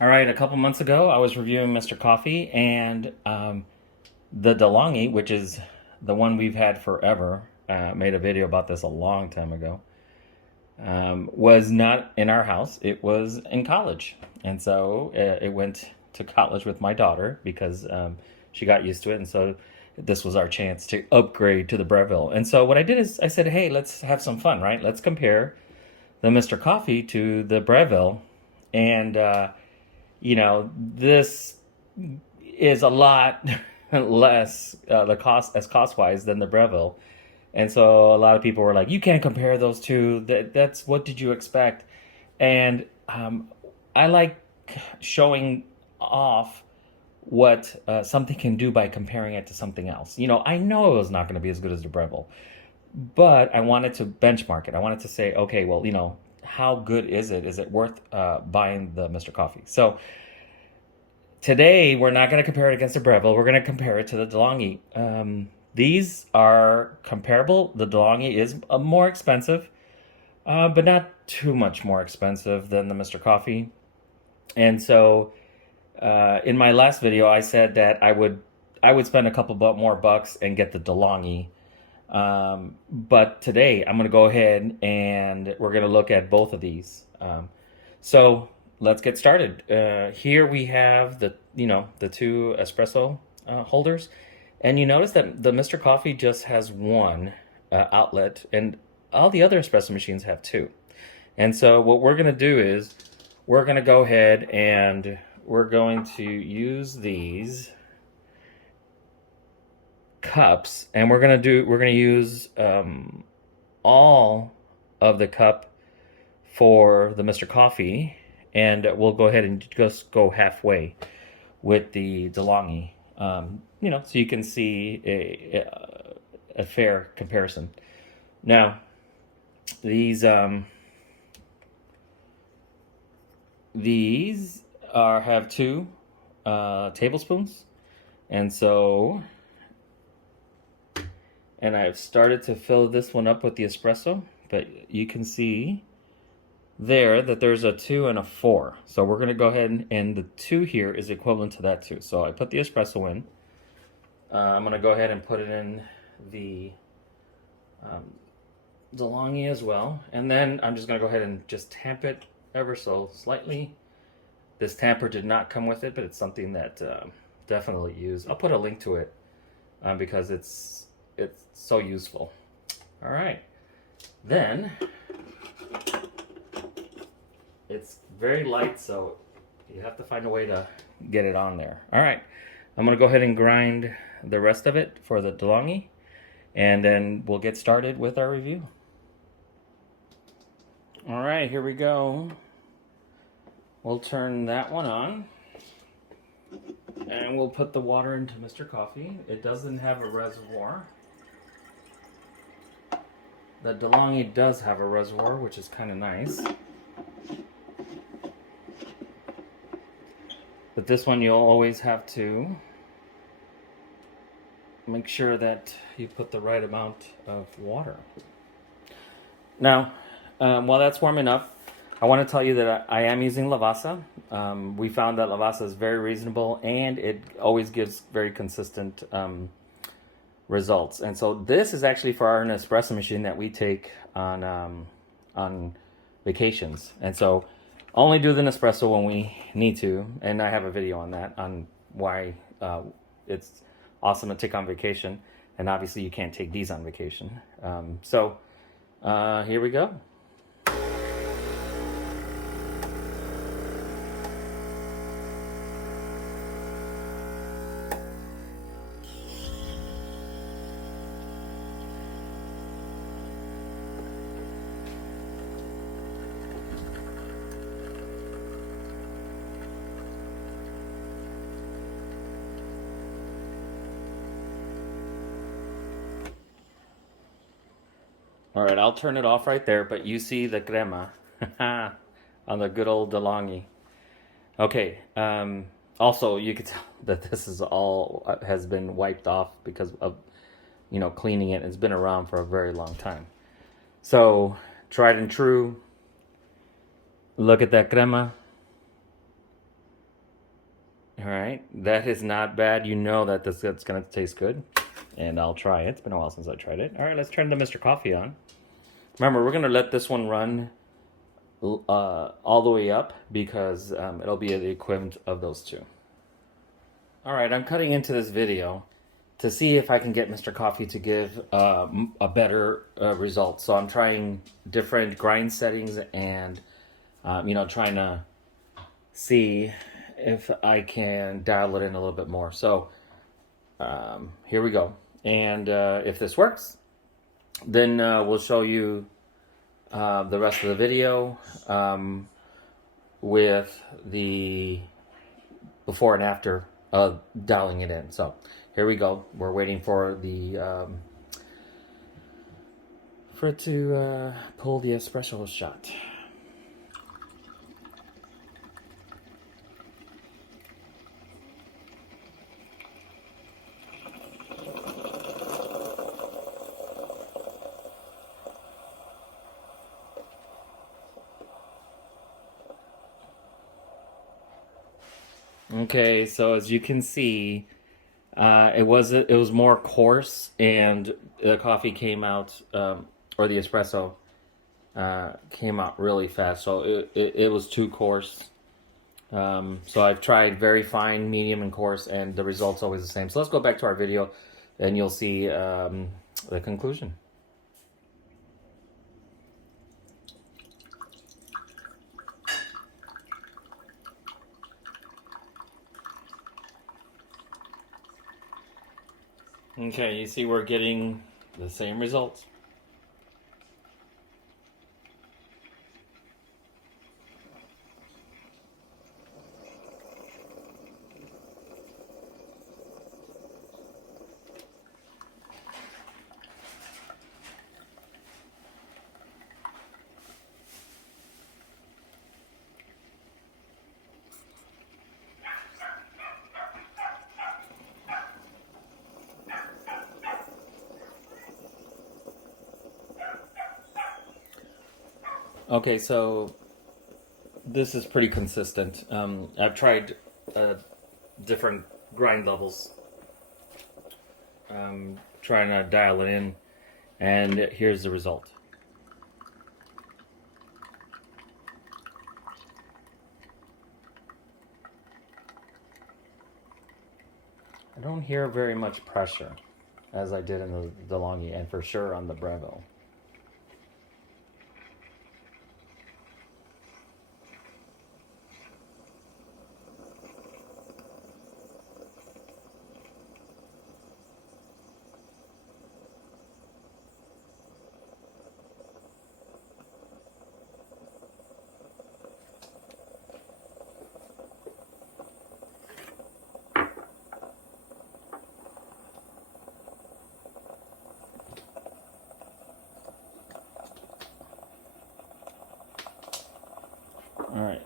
All right, a couple months ago, I was reviewing Mr. Coffee, and the DeLonghi, which is the one we've had forever, made a video about this a long time ago, was not in our house. It was in college. And so it went to college with my daughter because she got used to it. And so this was our chance to upgrade to the Breville. And so what I did is I said, hey, let's have some fun, right? Let's compare the Mr. Coffee to the Breville. And this is a lot less the cost wise than the Breville, and so a lot of people were like, "You can't compare those two. That's what did you expect?" And I like showing off what something can do by comparing it to something else. I know it was not going to be as good as the Breville, but I wanted to benchmark it. I wanted to say, okay, well, how good is it? Is it worth buying the Mr. Coffee? So today, we're not going to compare it against the Breville. We're going to compare it to the DeLonghi. These are comparable. The DeLonghi is more expensive, but not too much more expensive than the Mr. Coffee. And so, in my last video, I said that I would spend a couple more bucks and get the DeLonghi. But today, I'm going to go ahead and we're going to look at both of these. So let's get started. Here we have the two espresso holders, and you notice that the Mr. Coffee just has one outlet, and all the other espresso machines have two. And so what we're going to do is we're going to go ahead and we're going to use these cups, and we're going to use all of the cup for the Mr. Coffee, and we'll go ahead and just go halfway with the DeLonghi, so you can see a fair comparison. Now, these have two tablespoons, and I've started to fill this one up with the espresso, but you can see there that there's a 2 and a 4. So we're going to go ahead and the 2 here is equivalent to that 2. So I put the espresso in. I'm going to go ahead and put it in the DeLonghi as well. And then I'm just going to go ahead and just tamp it ever so slightly. This tamper did not come with it, but it's something that definitely use. I'll put a link to it because it's so useful. All right. Then it's very light, so you have to find a way to get it on there. All right, I'm gonna go ahead and grind the rest of it for the DeLonghi, and then we'll get started with our review. All right, here we go. We'll turn that one on, and we'll put the water into Mr. Coffee. It doesn't have a reservoir. The DeLonghi does have a reservoir, which is kind of nice. But this one, you'll always have to make sure that you put the right amount of water. Now, while that's warming up, I want to tell you that I am using Lavazza. We found that Lavazza is very reasonable, and it always gives very consistent results. And so this is actually for our espresso machine that we take on vacations. And so only do the Nespresso when we need to, and I have a video on that, on why it's awesome to take on vacation, and obviously you can't take these on vacation. So here we go. All right, I'll turn it off right there, but you see the crema on the good old DeLonghi. Okay, also you can tell that this is all has been wiped off because of, cleaning it. It's been around for a very long time. So, tried and true. Look at that crema. All right, that is not bad. You know that it's going to taste good, and I'll try it. It's been a while since I tried it. All right, let's turn the Mr. Coffee on. Remember, we're going to let this one run all the way up because it'll be the equivalent of those two. All right, I'm cutting into this video to see if I can get Mr. Coffee to give a better result. So I'm trying different grind settings and, trying to see if I can dial it in a little bit more. So here we go. And if this works, then we'll show you the rest of the video with the before and after dialing it in. So here we go. We're waiting for the for it to pull the espresso shot. Okay, so as you can see, it was more coarse, and the coffee came out, or the espresso came out really fast. So it was too coarse. So I've tried very fine, medium, and coarse, and the result's always the same. So let's go back to our video, and you'll see the conclusion. Okay, you see we're getting the same results. Okay, so this is pretty consistent. I've tried different grind levels, trying to dial it in, and here's the result. I don't hear very much pressure as I did in the DeLonghi, and for sure on the Breville. All right,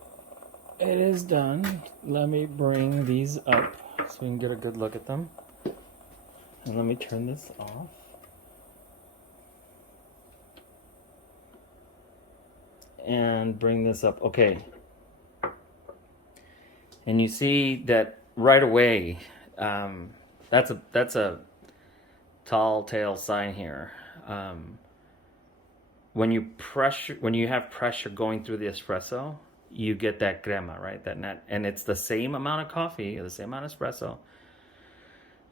it is done. Let me bring these up so we can get a good look at them. And let me turn this off. And bring this up. Okay. And you see that right away, that's a tall tale sign here. When you have pressure going through the espresso, you get that crema, right? That net, and it's the same amount of coffee, the same amount of espresso,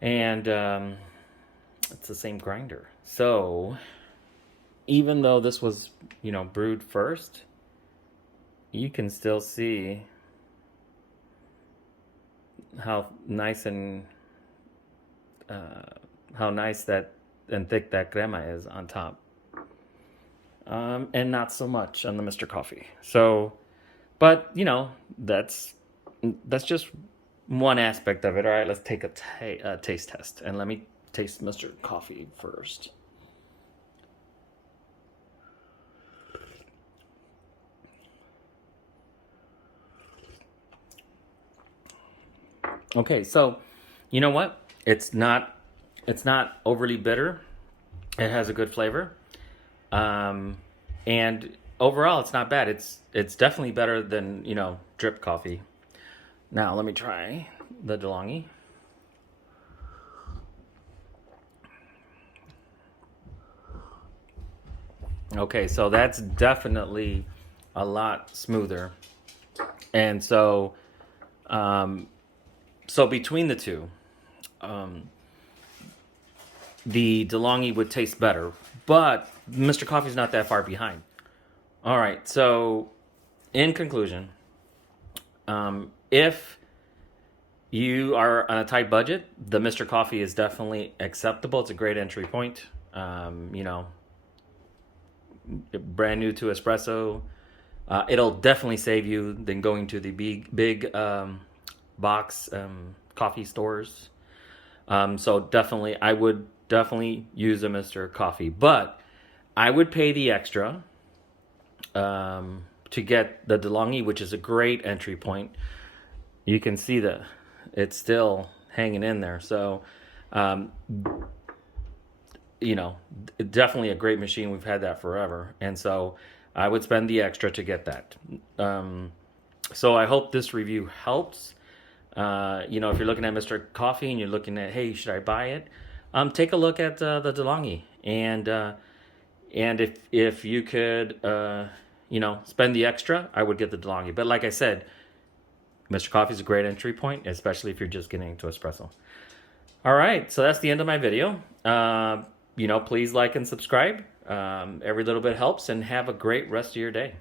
and it's the same grinder. So even though this was, brewed first, you can still see how nice and that and thick that crema is on top, and not so much on the Mr. Coffee. So. But, that's just one aspect of it. All right, let's take a taste test. And let me taste Mr. Coffee first. Okay, so you know what? It's not overly bitter. It has a good flavor. And overall, it's not bad. It's definitely better than, drip coffee. Now, let me try the DeLonghi. Okay, so that's definitely a lot smoother. And so, so between the two, the DeLonghi would taste better, but Mr. Coffee's not that far behind. All right, so in conclusion, if you are on a tight budget, the Mr. Coffee is definitely acceptable. It's a great entry point. You know, brand new to espresso. It'll definitely save you than going to the big box coffee stores. So definitely, I would definitely use a Mr. Coffee, but I would pay the extra to get the DeLonghi, which is a great entry point. You can see that it's still hanging in there. So, you know, definitely a great machine. We've had that forever. And so I would spend the extra to get that. So I hope this review helps. You know, if you're looking at Mr. Coffee and you're looking at, hey, should I buy it? Take a look at the DeLonghi. And if you could, you know, spend the extra, I would get the DeLonghi. But like I said, Mr. Coffee is a great entry point, especially if you're just getting into espresso. All right, so that's the end of my video. You know, please like and subscribe. Every little bit helps, and have a great rest of your day.